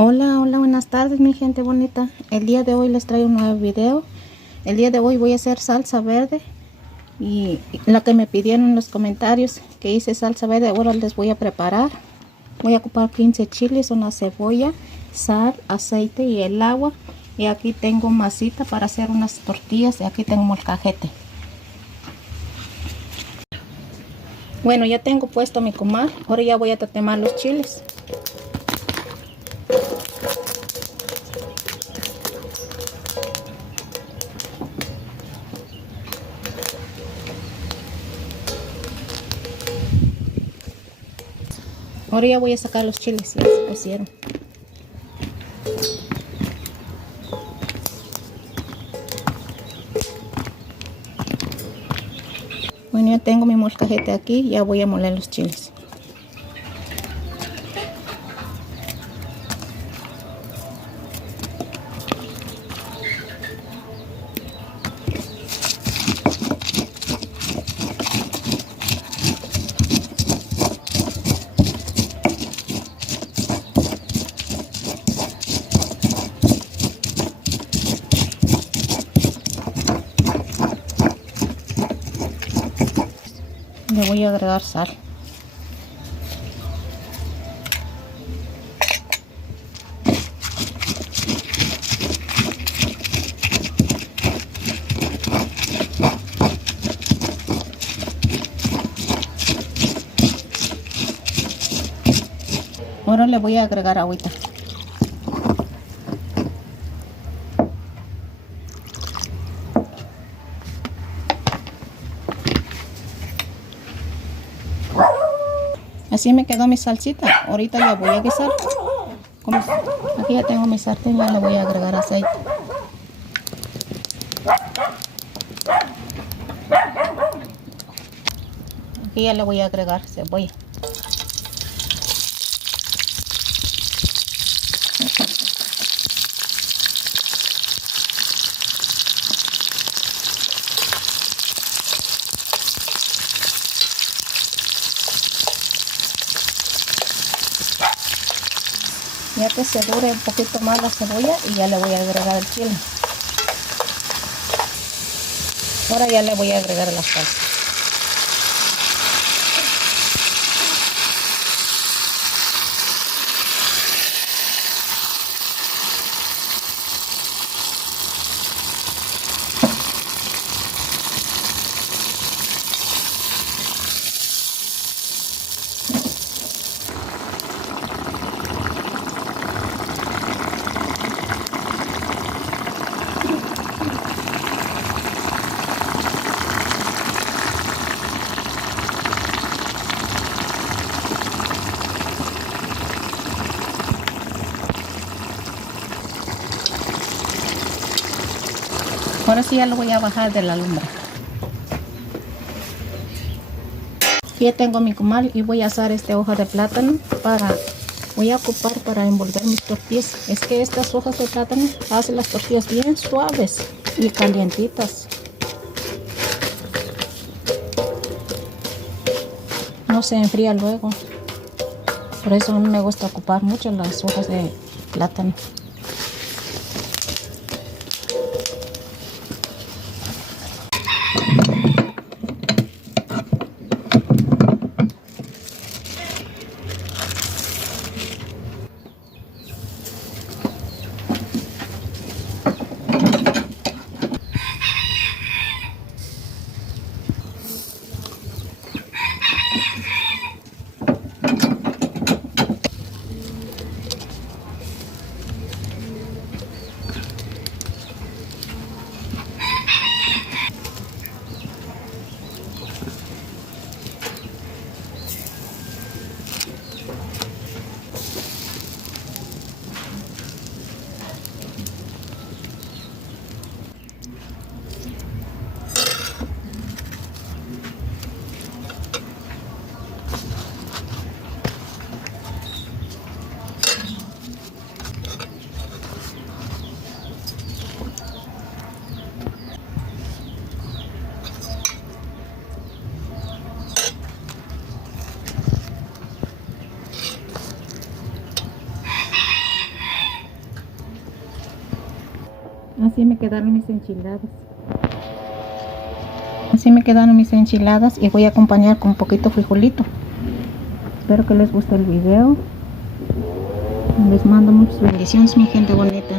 Hola, hola, buenas tardes mi gente bonita. El día de hoy les traigo un nuevo video. El día de hoy voy a hacer salsa verde y la que me pidieron en los comentarios que hice salsa verde, ahora les voy a preparar. Voy a ocupar 15 chiles, una cebolla, sal, aceite y el agua. Y aquí tengo masita para hacer unas tortillas y aquí tengo molcajete. Bueno, ya tengo puesto mi comal. Ahora ya voy a tatemar los chiles. Ahora ya voy a sacar los chiles, ya se cocieron. Bueno, ya tengo mi molcajete aquí, ya voy a moler los chiles. Le voy a agregar sal. Ahora le voy a agregar agüita. Así me quedó mi salsita. Ahorita ya voy a guisar. Aquí ya tengo mi sartén, ya le voy a agregar aceite. Aquí ya le voy a agregar cebolla. Ya que se dure un poquito más la cebolla y ya le voy a agregar el chile. Ahora ya le voy a agregar la salsa. Ahora sí ya lo voy a bajar de la lumbre. Ya tengo mi comal y voy a asar esta hoja de plátano voy a ocupar para envolver mis tortillas. Es que estas hojas de plátano hacen las tortillas bien suaves y calientitas. No se enfría luego. Por eso a mí me gusta ocupar mucho las hojas de plátano. Así me quedaron mis enchiladas. Así me quedaron mis enchiladas y voy a acompañar con un poquito frijolito. Espero que les guste el video. Les mando muchas bendiciones, mi gente bonita.